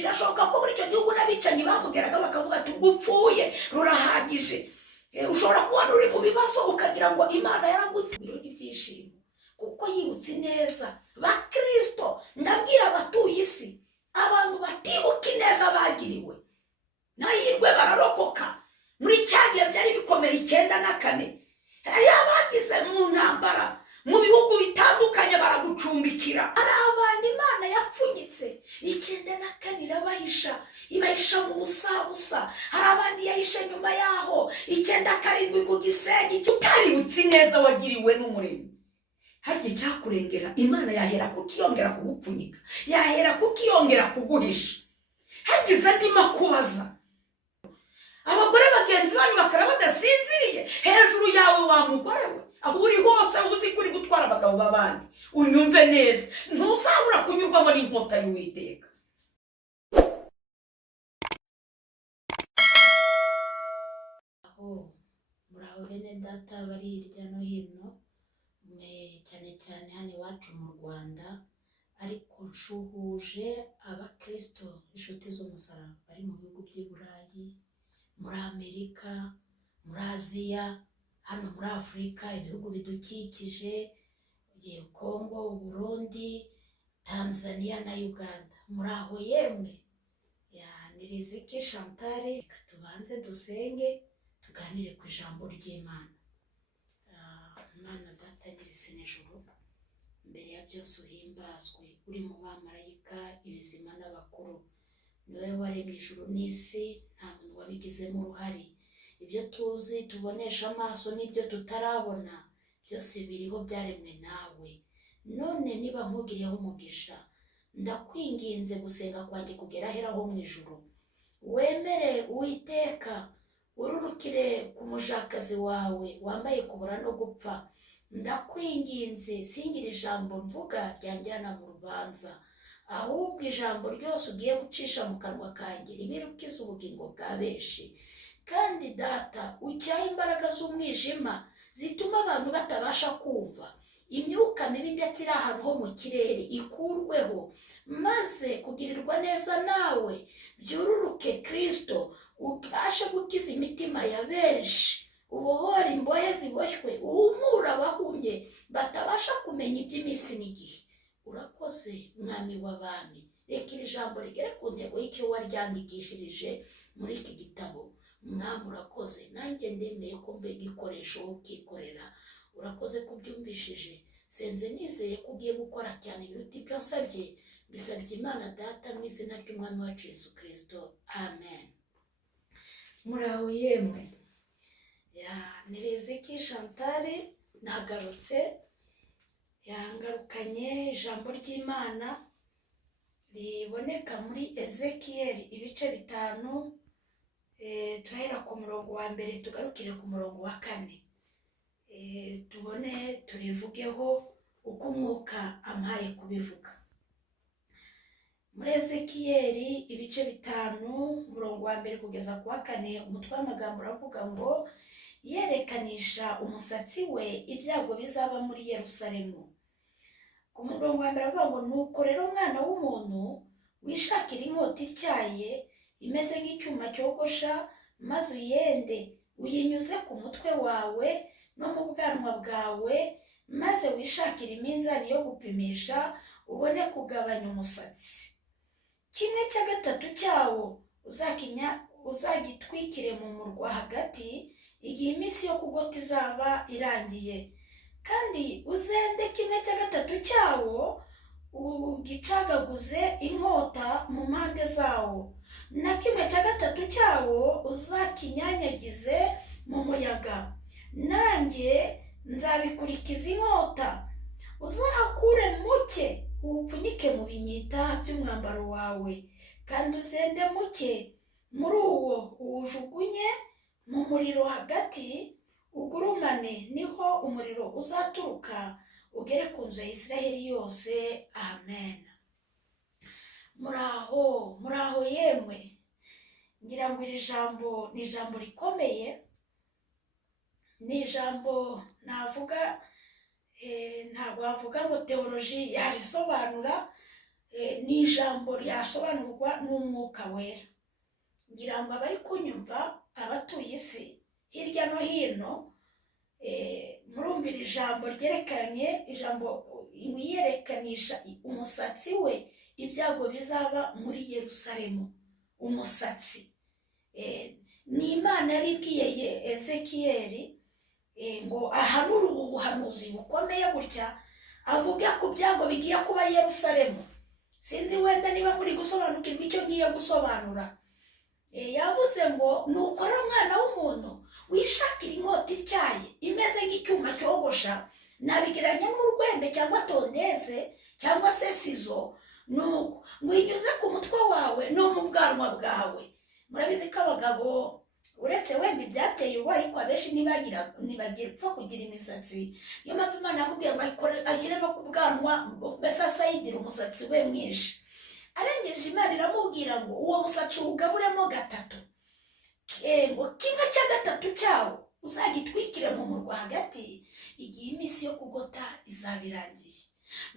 birashoboka ko muri icyo gihugu n'abicanyi bamugeraga bakavuga ati upfuye rurahagije. Ushobora kubona uri mu bibazo ukagira ngo Imana yaragutwira ibyishimo kuko yibutse neza ba Kristo. Ndabwira abatuye isi, abantu batibuka ineza bagiriwe n'ayirwe bararokoka. Muri cyagiye byari bikomeye 94 hari abagize mu ntambara mu bihugu bitandukanye baragucumbikira. Ari abantu Imana yapfunyitse 94 irabahisha, ibahisha mu busabusa. Hari abandi yahishe nyuma yaho 97 ku Gisenyi. Utaributse neza wagiriwe n'Umuremyi, harya cyakurengera Imana yahera kukiyongera kugupfunyika, yahera kukiyongera kuguhisha. Hagize andi makubaza abagore bagenzi banyu bakara badasinziriye hejuru yawe, wa mugore we, aho uri hose uzi kuri gutwara abagabo babandi. Unyumve neza, ntuzabura kunyurwamo n'inkota y'Uwiteka. Muraho bene data bari hirya no hino, cyane cyane hano iwacu mu Rwanda, ariko nshuhuje abakristo inshuti z'umusaraba bari mu bihugu by'i Burayi, muri Amerika, muri Aziya, hano muri Afurika, ibihugu bidukikije, Kongo, Burundi, Tanzania na Uganda. Muraho yemwe, ni Riziki Chantal. Reka tubanze dusenge tuganire ku ijambo ry'Imana. Imana data nyir'isi n'ijuru, mbere ya byose uhimbazwe, uri mu bamarayika, ibizima n'abakuru. Niwe waremye ijuru n'isi, nta muntu wabigizemo uruhare. Ibyo tuzi tubonesha amaso n'ibyo tutarabona byose biriho byaremwe nawe. None niba nkugiriyeho umugisha, ndakwinginze gusenga kwanjye kugera aheraho mu ijuru. Wemere Uwiteka ururukire ku mujakazi wawe wambaye kubura no gupfa. Ndakwinginze singira ijambo mvuga ryanjyana mu rubanza, ahubwo ijambo ryose ugiye gucisha mu kanwa kanjye ribirukiza ubugingo bwa benshi. Kandi data, ucyaha imbaraga z'umwijima zituma abantu batabasha kumva. Imyuka mibi ndetse iri ahantu ho mu kirere ikurweho, maze kugirirwa neza nawe byururuke Kristo, ubashe gukiza imitima ya benshi, ubohora imbohe ziboshywe, uhumura abahumye batabasha kumenya iby'iminsi n'igihe. Urakoze mwami w'abami, reka iri jambo rigere ku ntego y'icyo waryandikishirije muri iki gitabo. Mwami urakoze, nanjye ndemeye ko mbe igikoresho ukikorera. Urakoze kubyumvishije, senze nizeye ko ugiye gukora cyane ibiruta ibyo nsabye. Bisabye Imana data mu izina ry'Umwami wacu Yesu Kristo, amen. Muraho yemwe, ni Riziki Chantal nagarutse. Yangarukanye ijambo ry'Imana riboneka muri Ezekiyeli ibice 5. Turahera ku murongo wa mbere tugarukire ku murongo wa 4. Tubone turivugeho uko umwuka ampaye kubivuga. Muri Ezekiyeli ibice 5 umurongo wa mbere kugeza ku wa 4, umutwe w'amagambo uravuga ngo yerekanisha umusatsi we ibyago bizaba muri Yerusalemu. Ku murongo wa mbere avuga ngo nuko rero mwana w'umuntu wishakira inkota ityaye imeze nk'icyuma cyogosha, maze uyende uyinyuze ku mutwe wawe no mu bwanwa bwawe, maze wishakira iminzani yo gupimisha ubone kugabanya umusatsi. 1/3 cyawo uzagitwikire mu murwa hagati igihe iminsi yo kugota izaba irangiye, kandi uzende 1/3 cyawo ugicagaguze inkota mu mpande zawo, na 1/3 cyawo uzakinyanyagize mu muyaga. Nanjye nzabikurikiza inkota. Uzahakure muke uwupfunyike mu binyita by'umwambaro wawe, kandi uzende muke muri uwo uwujugunye mu muriro hagati, ugurumane, niho umuriro uzaturuka ugere ku nzu ya Isiraheli yose. Amen. Muraho yemwe, ngira ngo iri jambo ni ijambo rikomeye, ni ijambo navuga ntabwo wavuga ngo teoloji yarisobanura, ni ijambo ryasobanurwa n'umwuka wera. ngira ngo abari kunyumva abatuye isi hirya no hino, murumvira ijambo ryerekanye, ijambo yiyerekanisha umusatsi we, ibyago bizaba muri Yerusalemu. Umusatsi ni Imana yari ibwiye Ezekiyeli ngo ahanure ubu buhanuzi bukomeye gutya, avuge ku byago bigiye kuba Yerusalemu. Sinzi wenda niba muri gusobanukirwa icyo ngiye gusobanura. Yavuze ngo nukora mwana w'umuntu wishakira inkota ityaye imeze nk'icyuma cyogosha, nabigeranya n'urwembe cyangwa tondeze cyangwa se sizo, nuko ngo inyuze ku mutwe wawe no mu bwanwa bwawe. Murabizi ko abagabo uretse wenda ibyateye ubu, ariko abenshi ntibagipfa kugira imisatsi. Niyo mpamvu Imana yamubwiye ngo ashyire no ku bwanwa, mbese asayidire umusatsi we mwinshi. Arengeje Imana iramubwira ngo uwo musatsi uwugaburemo gatatu, ngo kimwe cya gatatu cyawo uzagitwikire mu murwa hagati, igihe iminsi yo kugota izaba irangiye.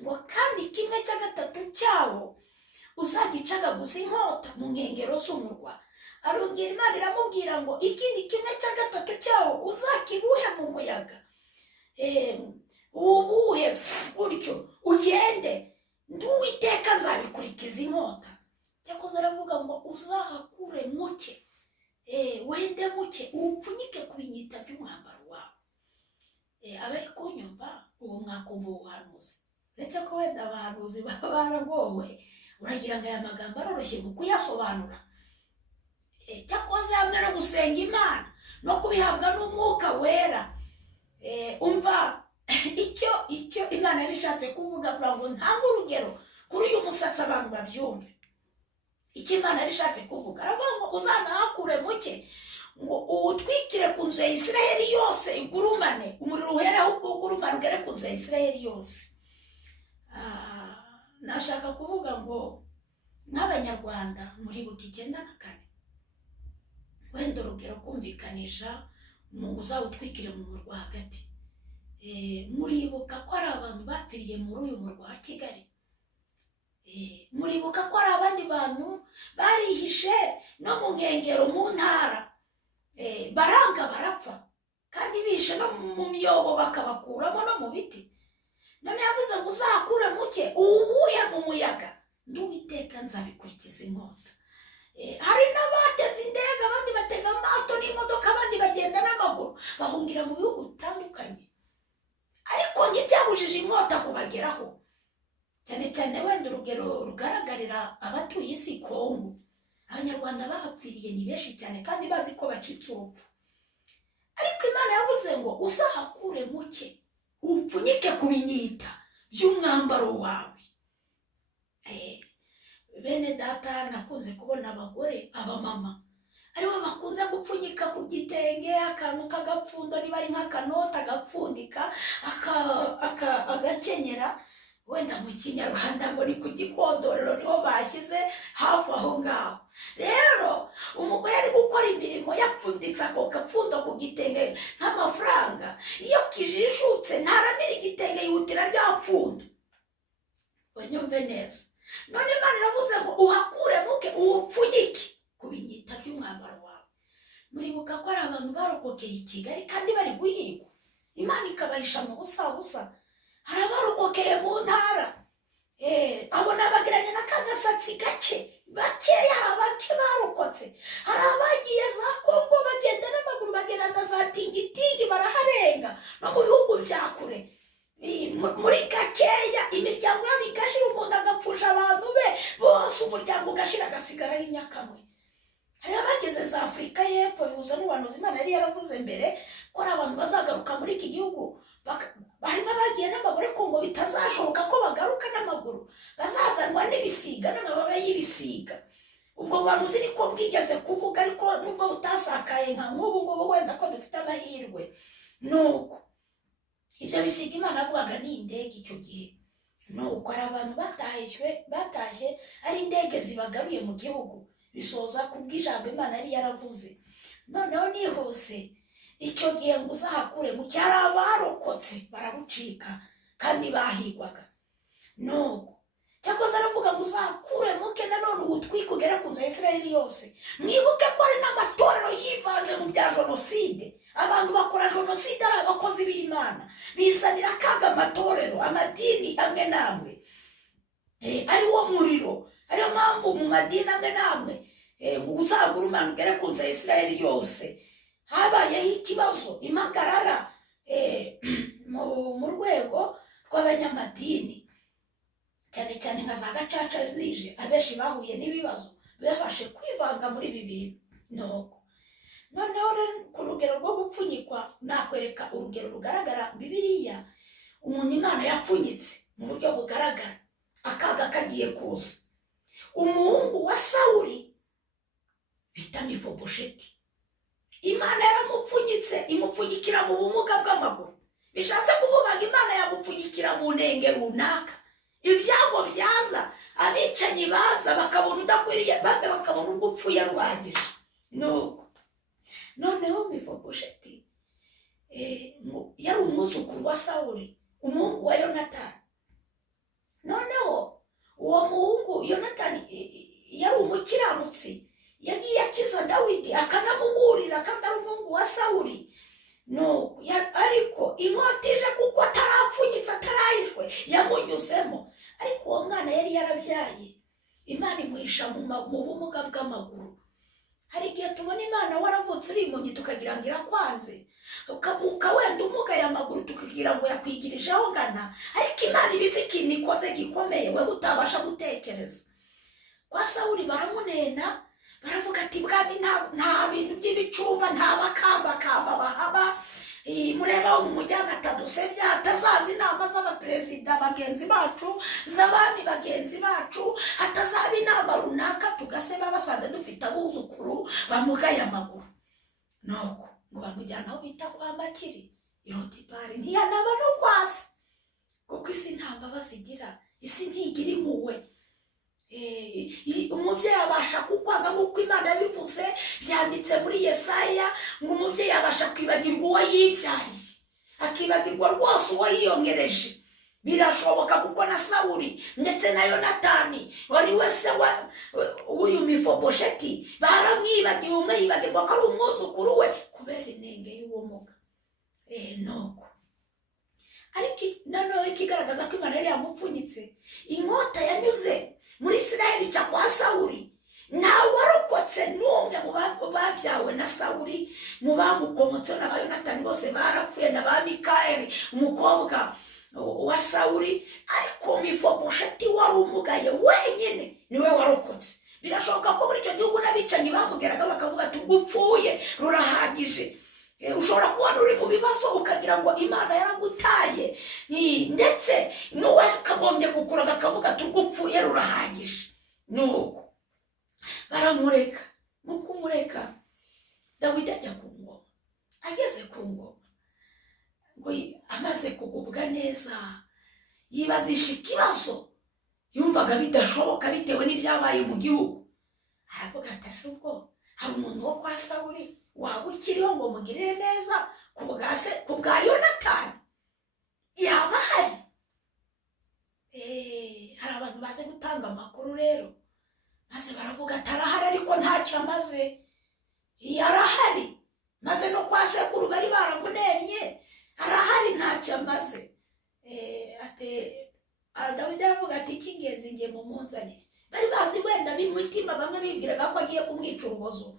Ngo kandi kimwe cya gatatu cyawo uzagicagaguza inkota mu nkengero z'umurwa. Arongera Imana iramubwira ngo ikindi kimwe cya gatatu cyawo uzakibuhe mu muyaga. Ubuhe gutyo ugende, ndi Uwiteka nzabikurikiza inkota. Cyakoze aravuga ngo uzahakure muke, wende muke, uwupfunyike ku binyita by'umwambaro wawe. Abari kunyumva uwo mwakumva ubuhanuzi, uretse ko wenda abahanuzi baba baragowe, uragira ngo aya magambo aroroshye mu kuyasobanura. Cyakoze hamwe no gusenga Imana no kubihabwa n'umwuka wera, umva icyo Imana yari ishatse kuvuga, kugira ngo ntange urugero kuri uyu musatsi abantu babyumve. Icyo Imana yari ishatse kuvuga, aravuga ngo uzanahakure muke, ngo uwutwikire ku nzu ya Isiraheli yose igurumane, umuriro uhereho ubwo ugurumane ugere ku nzu ya Isiraheli yose. Nashaka kuvuga ngo nk'Abanyarwanda muri buki 94, wenda urugero kumvikanisha mu uzawutwikire mu murwa hagati. Muribuka ko ari abantu bapfiriye muri uyu murwa wa Kigali. Muribuka ko ari abandi bantu barihishe no mu nkengero mu ntara, baranga barapfa, kandi bishe no mu myobo bakabakuramo no mu biti. None yavuze ngo uzakure muke uwubuhe mu muyaga, ndi Uwiteka nzabikurikiza inkota. Hari n'abateze indege, abandi batega amato n'imodoka, abandi bagenda n'amaguru, bahungira mu bihugu bitandukanye, ariko ntibyabujije inkota kubageraho. Cyane cyane wenda urugero rugaragarira abatuye isi Kongo. Abanyarwanda bahapfiriye ni benshi cyane kandi bazi ko bacitse urupfu, ariko Imana yavuze ngo uzahakure muke, upfunyike ku binyita by'umwambaro wawe. Bene data, nakunze kubona abagore, abamama, aribo bakunze gupfunyika ku gitenge akantu k'agapfundo, niba ari nk'akanota agapfundika agakenyera, wenda mu Kinyarwanda ngo ni ku gikodorero niho bashyize hafi aho ngaho. Rero umugore ari gukora imirimo yapfunditse ako gapfundo ku gitenge nk'amafaranga, iyo kijijutse ntaramira igitenge yihutira rya pfundo. Wanyumve neza. None Imana iravuze ngo uhakure muke uwupfunyike ku binyita by'umwambaro wawe. Muribuka ko ari abantu barokokeye i Kigali kandi bari guhigwa, Imana ikabahisha mu busa. Hari abarokokeye mu ntara, abo nabagiranye n'akagasatsi gake bakeya, hari abake barokotse, hari abagiye za Kongo bagenda n'amaguru, bagenda na za tingitingi baraharenga no mu bihugu bya kure. Muri gakeya imiryango yabo igashira, umuntu agapfusha abantu be bose, umuryango ugashira agasigara ari nyakamwe. Hari abageze za Afurika y'Epfo, bihuza n'ubuhanuzi Imana yari yaravuze mbere ko ari abantu bazagaruka muri iki gihugu, harimo abagiye n'amaguru, ariko ngo bitazashoboka ko bagaruka n'amaguru, bazazanwa n'ibisiga n'amababa y'ibisiga. Ubwo buhanuzi niko bwigeze kuvuga, ariko nubwo butasakaye nka nk'ubu ngubu, wenda ko dufite amahirwe. Nuko ibyo bisiga Imana avugaga ni indege icyo gihe. Nuko hari abantu batashye ari indege zibagaruye mu gihugu, bisoza kubw'ijambo Imana yari yaravuze. Noneho nihuse icyo gihe ngo uzahakure mu cyara, abarokotse bararucika kandi bahigwaga. Nuko cyakoze aravuga ngo uzakure muke nanone ubutwike ugere ku nzu ya Isirayeli yose. Mwibuke ko ari n'amatorero yivanze mu bya jenoside. Abantu bakora jenoside ari abakozi b'Imana, bizanira akaga amatorero, amadini amwe n'amwe, ari wo muriro. Ariyo mpamvu mu madini amwe n'amwe uzagurumana ugere ku nzu ya Isirayeli yose. Habayeho ikibazo, impagarara mu rwego rw'abanyamadini, cyane cyane nka za gacaca zije, abenshi bahuye n'ibibazo, babashe kwivanga muri ibi bintu. Noneho ku rugero rwo gupfunyikwa, nakwereka urugero rugaragara Bibiliya. Umuntu Imana yapfunyitse mu buryo bugaragara, akaga kagiye kuza. Umuhungu wa Sawuli bita Mifobosheti, Imana yaramupfunyitse, imupfunyikira mu bumuga bw'amaguru. Bishatse kuvuga ngo Imana yagupfunyikira mu ntenge runaka. Ibyago byaza, abicanyi baza bakabona udakwiriye, bamwe bakabona urupfuye ruhagije. Noneho Mifobosheti yari umwuzukuru wa Sawuli, umuhungu wa Yonatani. Noneho uwo muhungu Yonatani yari umukiranutsi, yagiye akiza Dawidi akanamuburira, kandi ari umuhungu wa Sawuli. Ariko inkota ije kuko atarapfunyitse, atarahishwe, yamunyuzemo. Ariko uwo mwana yari yarabyaye, Imana imuhisha mu bumuga bw'amaguru. Hari igihe tubona Imana waravutse uri impumyi tukagira ngo irakwanze, ukavuka wenda umugaye amaguru tukagira ngo yakwigirijeho ngana, ariko Imana ibizi ikintu ikoze gikomeye we utabasha gutekereza. Kwa Sawuli baramunena, baravuga ati bwami nta bintu by'ibicumba, nta bakambakamba bahaba. Mureba wo mu mujyana atadusebya, hatazaza inama z'abaperezida bagenzi bacu, z'abami bagenzi bacu, hatazaba inama runaka tugaseba basanze dufite abuzukuru bamugaye amaguru. Ngo bamujyana aho bita kwa Makiri, Lodebari. Ntiyanaba no kwasi, kuko isi nta mbabazi igira, isi ntigira impuhwe. Umubyeyi abasha kukwanga nk'uko Imana yabivuze, byanditse muri Yesaya ngo umubyeyi abasha kwibagirwa uwo yibyariye, akibagirwa rwose uwo yiyongereje. Birashoboka kuko na Sawuli ndetse na Yonatani wari wese uyu Mifobosheti baramwibagiwe, umwe yibagirwa ko ari umwuzukuru we kubera inenge y'ubumuga. Ariko nanone ikigaragaza ko Imana yari yamupfunyitse, inkota yanyuze muri Isirayeli ica kwa Sawuli. Ntawe warokotse n'umwe mu babyawe na Sawuli, mu bamukomotse na ba Yonatani bose barapfuye, na ba Mikayeli umukobwa wa Sawuli. Ariko Mifobosheti wari umugaye wenyine niwe warokotse. Birashoboka ko muri icyo gihugu n'abicanyi bamugeraga bakavuga ati gupfuye rurahagije. Ushobora kuba uri mu bibazo ukagira ngo Imana yaragutaye, ndetse n'uwe kagombye kukuraga akavuga ati gupfuye rurahagije. Nuko baramureka. Mu kumureka Dawidi ajya ku ngoma. Ageze ku ngoma ngo amaze kugubwa neza, yibazisha ikibazo yumvaga bidashoboka bitewe n'ibyabaye mu gihugu. Aravuga ati ese ubwo hari umuntu wo kwa Sawuli waba ukiriho ngo mugirire neza ku bwa Yonatani? Yaba hari? Hari abantu baze gutanga amakuru rero, maze baravuga ati arahari ariko ntacyo amaze. Yarahari, maze no kwa sekuru bari baramunenye, arahari ntacyo amaze. Dawidi aravuga ati icy'ingenzi ngiye mu munzanire. Bari bazi wenda b'imitima bamwe bibwiraga ko agiye kumwica urubozo.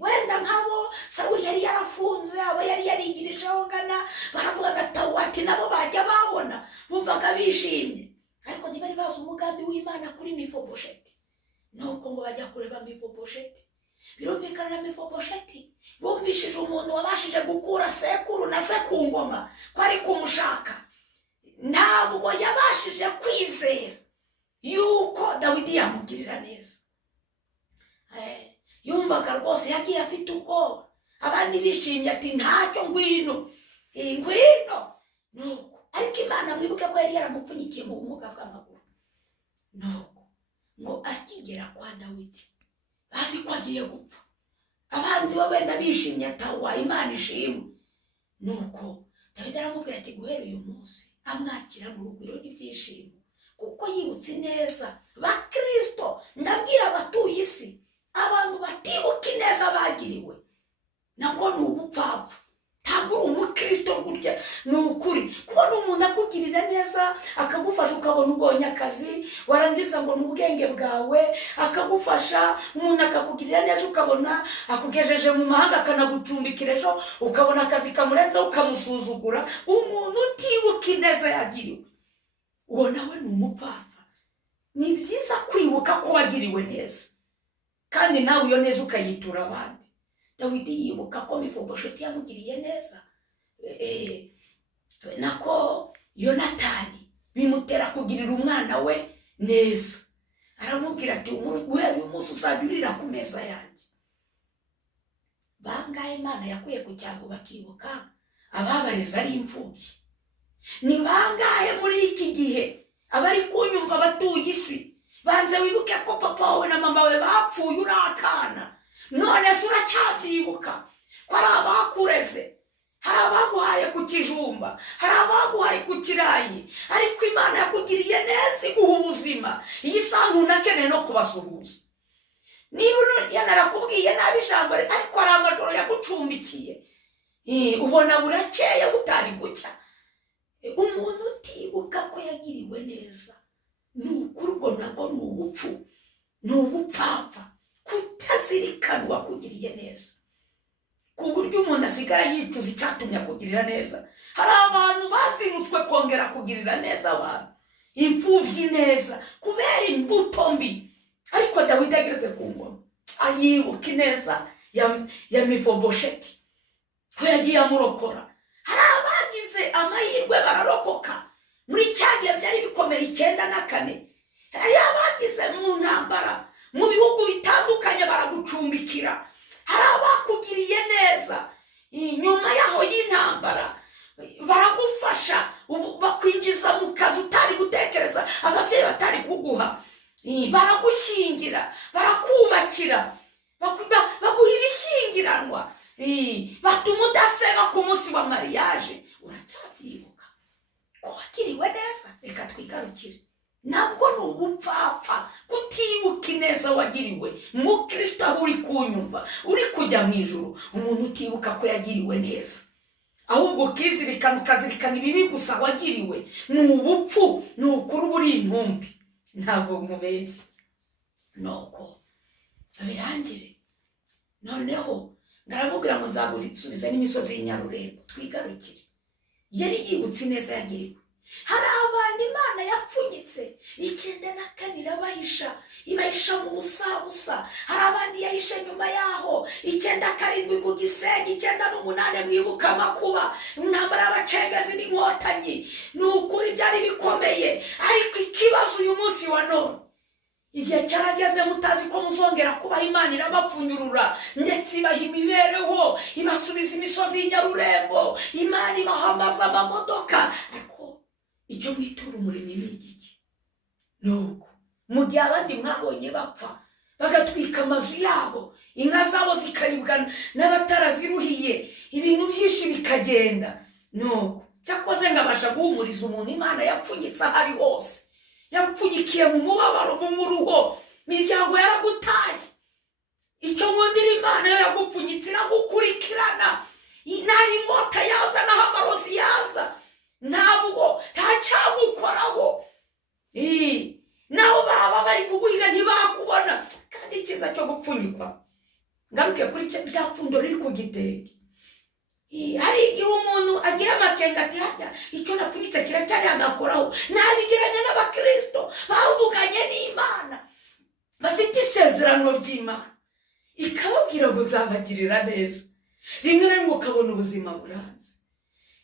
Wenda nk'abo Sawuli yari yarafunze, abo yari yarigirijeho ngana, baravuga ati nabo bajya babona bumvaga bishimye. Ariko ntibari bazi umugambi w'Imana kuri Mifobosheti. Nuko ngo bajya kureba Mifobosheti. Birumvikana na Mifobosheti bumvishije umuntu wabashije gukura sekuru na se ku ngoma ko ari kumushaka. Ntabwo yabashije kwizera yuko Dawidi yamugirira neza. Yumvaga rwose yagiye afite ubwoba, abandi bishimye ati ntacyo ngwino. Nuko ariko Imana mwibuke ko yari yaramupfunyikiye mu bumuga bw'amaguru. Nuko ngo akigera kwa Dawidi bazi ko agiye gupfa, abanzi bo wenda bishimye atawa Imana ishimwe. Nuko Dawidi aramubwira ati guhera uyu munsi amwakira mu rugwiro n'ibyishimo, kuko yibutse neza. Bakristo ndabwira abatuye isi, abantu batibuka ineza bagiriwe nabwo ni ubupfapfa. Ntabwo uri umukristo burya ni ukuri. Kubona umuntu akugirira neza, akagufasha ukabona ubonye akazi, warangiza ngo ni ubwenge bwawe, akagufasha. Umuntu akakugirira neza ukabona akugejeje mu mahanga, akanagucumbikira ejo ukabona akazi kamurenzeho ukamusuzugura. Umuntu utibuka ineza yagiriwe, uwo nawe ni umupfapfa. Ni byiza kwibuka ko wagiriwe neza, kandi nawe iyo neza ukayitura abandi. Dawidi yibuka ko Mefibosheti yamugiriye neza, nako Yonatani bimutera kugirira umwana we neza. Aramubwira ati uyu munsi uzajya urira ku meza yanjye. Bangahe Imana yakuye ku cyaro bakibuka ababareza ari imfubyi? Ni bangahe muri iki gihe abari kunyumva batuye isi banze wibuke ko papa wawe na mama we bapfuye uri akana, none se uracyabyibuka ko ari abakureze, hari abaguhaye ku kijumba, hari abaguhaye ku kirayi, ariko Imana yakugiriye neza iguha ubuzima. Iyi saha ntunakeneye no kubasuhuza. Niba yanarakubwiye nabi ijambo ariko hari amajoro yagucumbikiye, ubona burakeye butari gucya. Umuntu utibuka ko yagiriwe neza ni ukuri, ubwo nabwo ni ubupfu, ni ubupfapfa, kutazirikana uwakugiriye neza, ku buryo umuntu asigaye yicuza icyatumye akugirira neza. Hari abantu bazinutswe kongera kugirira neza abantu, imfubyi neza, kubera imbuto mbi. Ariko Dawidi ageze ku ngoma ayibuka ineza ya Mefibosheti ko yagiye amurokora. Hari abagize amahirwe bararokoka muri cyagiye byari bikomeye 9/4. Hari abagize mu ntambara mu bihugu bitandukanye baragucumbikira. Hari abakugiriye neza nyuma yaho y'intambara baragufasha, bakwinjiza mu kazi utari gutekereza, ababyeyi batari kuguha, baragushyingira, barakubakira, baguha ibishyingiranwa, batuma udaseba ku munsi wa mariage. Uracyabyibuka ko wagiriwe neza? Reka twigarukire. Nabwo ni ubupfapfa kutibuka ineza wagiriwe. Mukristo aho uri kunyumva, uri kujya mu ijuru, umuntu utibuka ko yagiriwe neza, ahubwo ukizirikana ukazirikana ibibi gusa wagiriwe, ni ubupfu, ni ukuri buri intumbi. Ntabwo mubeshye. Nuko abirangire noneho ngaramubwira ngo nzagusubiza n'imisozi y'inyarurembo. Twigarukire. Yari yibutse neza yagiriwe. Hari abantu Imana yapfunyitse 9/4 irabahisha, ibahisha mu busabusa. Hari abandi yahishe nyuma yaho 9/7 ku Gisenyi, 9/8 mwibuka amakuba, intambara y'abacengezi n'inkotanyi. Ni ukuri byari bikomeye, ariko ikibazo uyu munsi wa none, igihe cyarageze mutazi ko muzongera kubaho. Imana irabapfunyurura ndetse ibaha imibereho, ibasubiza imisozi y'inyarurembo, Imana ibahamaza amamodoka. Ariko icyo mwitura umurimo ni igiki? Nuko mu gihe abandi mwabonye bapfa bagatwika amazu yabo, inka zabo zikaribwa n'abataraziruhiye, ibintu byinshi bikagenda. Nuko cyakoze ngabasha guhumuriza umuntu Imana yapfunyitse ahari hose, yapfunyikiye mu mubabaro, mu muruho, imiryango yaragutaye. Icyo nkundira Imana yo yagupfunyitse, iragukurikirana. Naho inkota yaza, naho amarozi yaza, ntabwo ntacyagukoraho. Naho baba bari kuguhiga ntibakubona. Kandi ikiza cyo gupfunyikwa, ngaruke kuri rya pfundo riri ku gitenge. Hari igihe umuntu agira amakenga ati harya icyo napfunyitse kiracyari agakoraho. Nabigeranya n'abakristo bavuganye n'Imana, bafite isezerano ry'Imana, ikababwira ngo nzabagirira neza. Rimwe na rimwe ukabona ubuzima buranze.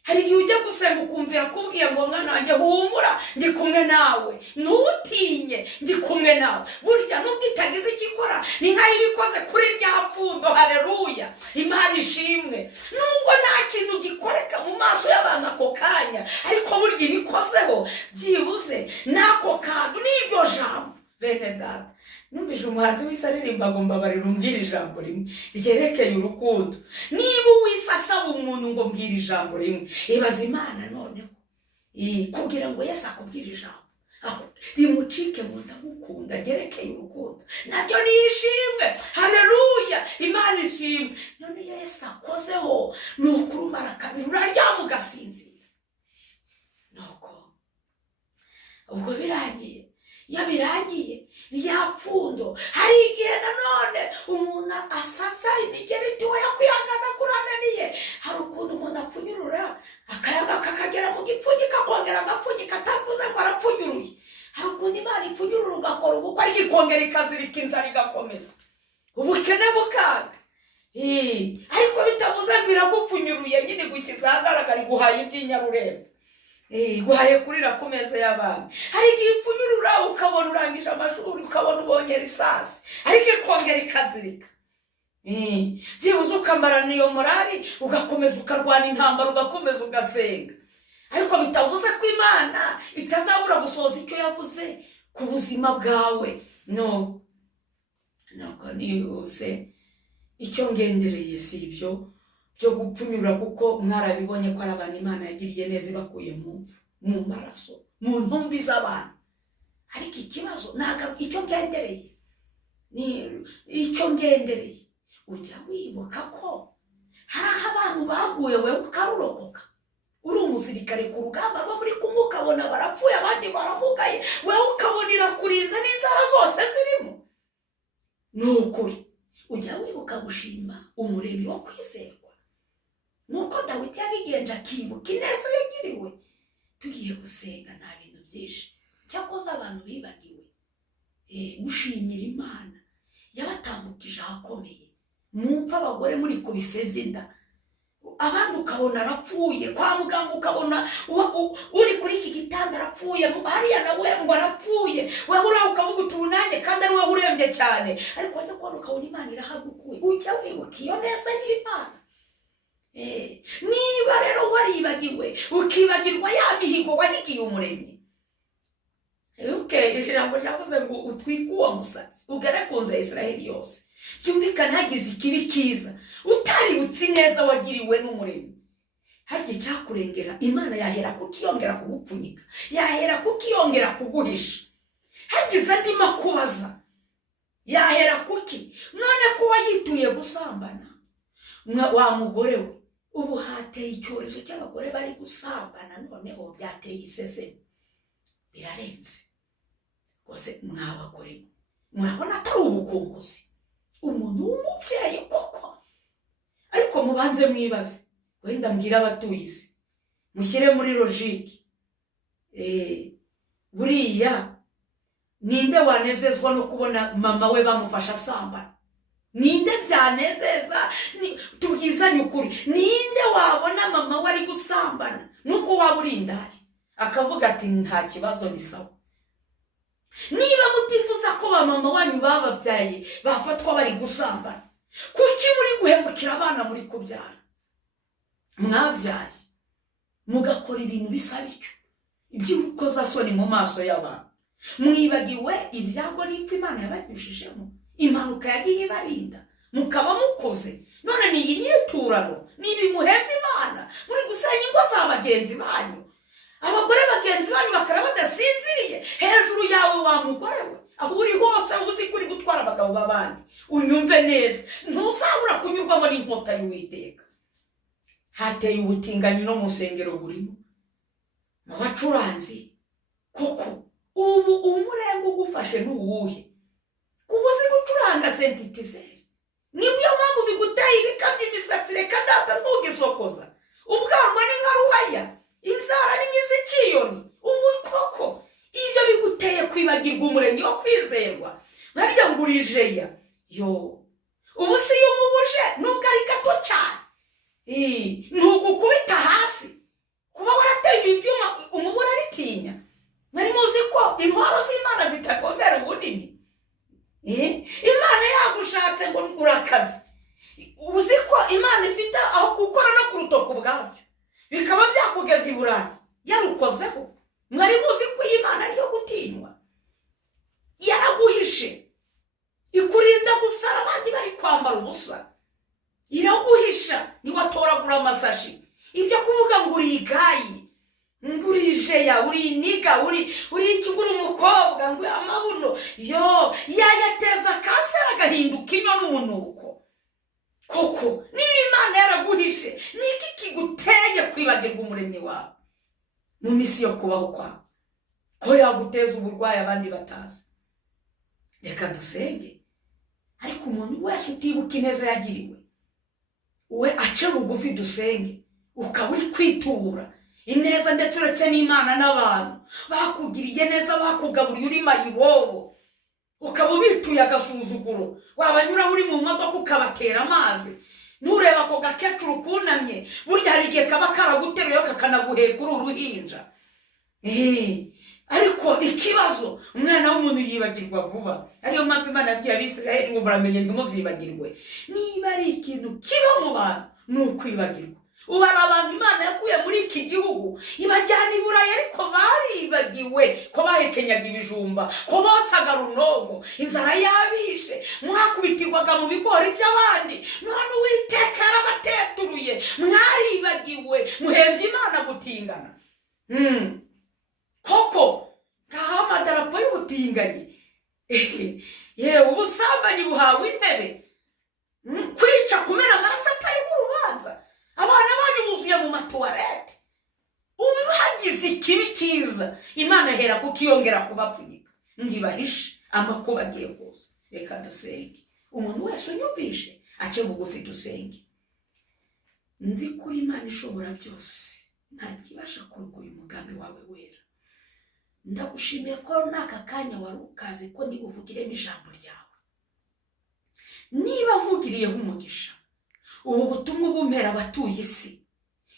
Hari igihe ujya gusenga ukumvira kubwiye ngo mwana wanjye humura, ndi kumwe nawe, ntutinye, ndi kumwe nawe. Burya nubwo itagize ikikora, ni nkaho ibikoze kuri rya pfundo. Haleluya, Imana ishimwe. Nubwo nta kintu gikoreka mu maso y'abantu ako kanya, ariko burya ibikozeho byibuze n'ako kantu n'iryo jambo. Bene data, numvise umuhanzi w'isi aririmba ngo mbabarira umbwire ijambo rimwe ryerekeye urukundo. Niba uwisi asaba umuntu ngo mbwire ijambo rimwe, ibaza Imana noneho kugira ngo Yesu akubwire ijambo. rimucike mu ndagukunda ryerekeye urukundo, nabyo nishimwe. Haleluya, Imana ishimwe. None Yesu akozeho ni ukurumara kabiri uraryama ugasinzira. Nuko ubwo birangiye, iyo birangiye ryapfundo, hari igihe nanone umuntu asasa imigeri iti oya kwihangana kurananiye. Hari ukuntu umuntu apfunyurura akayaga kakagera mu gipfunyika akongera agapfunyika atavuze ngo arapfunyuruye. Hari ukuntu Imana ipfunyurura ugakora ubukwe ariko ikongera ikazirika inzara igakomeza, ubukene bukaga. Ariko bitavuze ngo iragupfunyuruye nyine gushyize ahagaragara iguhaye iby'inyarurembo, guhaye kurira ku meza y'abami. Hari igihe ipfunyurura ukabona urangije amashuri, ukabona ubonye risasi ariko ikongera ikazirika. Byibuze ukamara niyo morali ugakomeza ukarwana intambara ugakomeza ugasenga. Ariko bitavuze ko Imana itazabura gusohoza icyo yavuze ku buzima bwawe. Nuko nihuse icyo ngendereye si ibyo byo gupfunyura, kuko mwarabibonye ko ari abantu Imana yagiriye neza ibakuye mu maraso, mu ntumbi z'abantu. Ariko ikibazo ntabwo icyo ngendereye ujya wibuka ko hari aho abantu baguye wewe ukarurokoka. Uri umusirikare ku rugamba abo muri kumwe ukabona barapfuye abandi baramugaye, wewe ukabona irakurinze n'inzara zose zirimo. Ni ukuri ujya wibuka gushima umuremyi wo kwizerwa, nuko Dawidi yabigenje akibuka ineza yagiriwe. Tugiye gusenga nta bintu byinshi, cyakoze abantu bibagiwe gushimira Imana yabatambukije ahakomeye. Mumva abagore muri ku bise by'inda, abandi ukabona arapfuye kwa muganga, ukabona uri kuri iki gitanda arapfuye, hariya nawe ngo arapfuye, wewe uraho ukavuga uti unanjye kandi ari wowe urembye cyane. Ariko wajya kubona ukabona Imana irahagukuye. Ujya wibuka iyo neza y'Imana. Niba rero waribagiwe ukibagirwa ya mihigo wahigiye umuremyi, ijambo ryavuze ngo utwike uwo musatsi ugere ku nzu ya Isiraheli yose. Byumvikana hagize ikibi kiza utaributse neza wagiriwe n'umuremyi, harya icyakurengera Imana yahera kukiyongera kugupfunyika, yahera kukiyongera kuguhisha. Hagize andi makubaza yahera kuki? None ko wayituye gusambana, wa mugore we, ubu hateye icyorezo cy'abagore bari gusambana, noneho byateye iseseme, birarenze rwose. Mwabagore murabona atari ubukunguzi, umuntu w'umubyeyi koko. Ariko mubanze mwibaze, wenda mbwira abatuye isi, mushyire muri logike. Buriya ninde wanezezwa no kubona mama we bamufasha asambana? Ninde byanezeza? Tubwizanye ukuri, ninde wabona mama we ari gusambana nubwo waba uri indaya akavuga ati nta kibazo ni sawa? Niba mutifuza ko ba mama wanyu bababyaye bafatwa bari gusambana, kuki muri guhemukira abana muri kubyara? Mwabyaye mugakora ibintu bisa bityo, iby'urukozasoni mu maso y'abantu. Mwibagiwe ibyago n'ipfa Imana yabanyujijemo, impanuka yagiye ibarinda, mukaba mukoze. None ni iyi nyiturano, ni ibimuhebye Imana, muri gusenya ingo za bagenzi banyu. Abagore bagenzi banyu bakara badasinziriye hejuru yawe, wa mugore we, aho uri hose uzi kuri gutwara abagabo babandi. Unyumve neza, ntuzabura kunyurwamo n'inkota y'Uwiteka. Hateye ubutinganyi no mu nsengero burimo, mu bacuranzi. Koko ubu umurengo ugufashe n'uwuhe? Kubuzi gucuranga sentetizeri niyo mpamvu biguteye ibikabye imisatsi. Reka data ntugisokoza, ubwanwa ni nka ruhaya, inzara ni nk'iz'ikiyoni. Ubu koko ibyo biguteye kwibagirwa umuremyi wo kwizerwa. Nkarya ngo urijeya ubu si y'umubuje nubwo ari gato cyane, ntugukubita hasi. Kuba warateye ibyuma umubura aritinya. Mwari muzi ko intwaro z'Imana zitagomera ubunini? Imana yagushatse ngo urakaze. Uzi ko Imana ifite aho gukora no ku rutoki ubwabyo, bikaba byakugeza i Burayi yarukozeho. Mwari muzi ko Imana ariyo gutinywa? Yaraguhishe, ikurinda gusara abandi bari kwambara ubusa. Iraguhisha, ntiwatoragura amasashi. Ibyo kuvuga ngo uri igayi, ngurije ya uri iniga uri ikigura umukobwa ngo amabuno yo yayateza kanseri agahinduka inyo n'umunuko. Koko niba Imana yaraguhishe niki kiguteye kwibagirwa umuremyi wawe mu misi yo kubaho kwawe, ko yaguteza uburwayi abandi batazi? Reka dusenge. Ariko umuntu wese utibuka ineza yagiriwe, we ace bugufi dusenge, ukaba uri kwitura ineza ndetse uretse n'Imana n'abantu bakugiriye neza, bakugaburiye uri mayibobo, ukaba ubituye agasuzuguro, wabanyura uri mu modoka ukabatera amazi, ntureba ko gakecuru kunamye, burya hari igihe kaba karaguteruye kakanaguheka uri uruhinja. Ariko ikibazo umwana w'umuntu yibagirwa vuba. Ariyo mpamvu Imana yabwiye Abisirayeli ngo muramenye ntimuzibagirwe. Niba ari ikintu kiba mu bantu ni ukwibagirwa. Ubu hari abantu Imana yakuye muri iki gihugu ibajyana i Burayi, ariko baribagiwe ko bahekenyaga ibijumba, ko botsaga runomo, inzara yabishe, mwakubitirwaga mu bigori by'abandi, none Uwiteka yarabateturuye, mwaribagiwe, muhembye Imana gutingana. Koko ngaho amadarapo y'ubutinganyi, yewe ubusambanyi buhawe intebe, kwica kumena amaraso atari mu rubanza, abana banyu buzuye mu matuwarete. Ubu bagize ikibi kiza, Imana hera kukiyongera kubapfunyika ngibahishe amakuba agiye kuza. Reka dusenge. Umuntu wese unyumvishe ace bugufi dusenge. Nzi kuri Imana ishobora byose, nta kibasha kurogoya umugambi wawe wera. Ndagushimiye ko n'aka kanya wari ukaze ko ndi buvugiremo ijambo ryawe. Niba nkugiriyeho umugisha, ubu butumwa bumpera abatuye isi,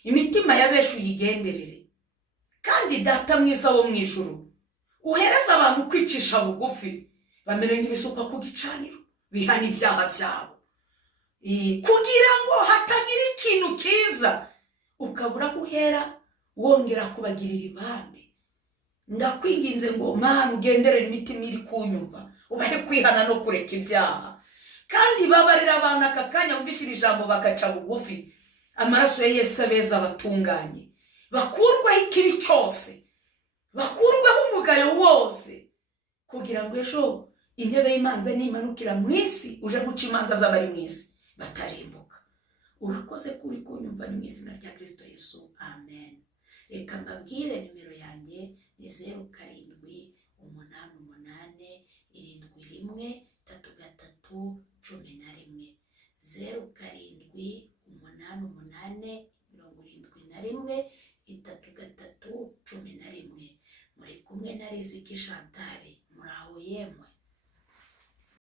imitima ya benshi uyigenderere. Kandi Data mwiza wo mu ijuru, uhereza abantu kwicisha bugufi, bamere nk'ibisuka ku gicaniro, bihana ibyaha byabo, kugira ngo hatagira ikintu kiza ukabura guhera wongera kubagirira ibambe. Ndakwinginze ngo Mana ugenderere imitima iri kunyumva, ubahe kwihana no kureka ibyaha. Kandi babarira abantu aka kanya bumvishira ijambo bakaca bugufi, amaraso ya Yesu abeza abatunganye, bakurwaho ikibi cyose, bakurwaho umugayo wose, kugira ngo ejo intebe y'imanza nimanukira mu isi uje guca imanza z'abari mu isi batarimbuka. Urakoze kuri kunyumva, ni mu izina rya Kristo Yesu, amen. Reka mbabwire nimero yanjye ni 0788 71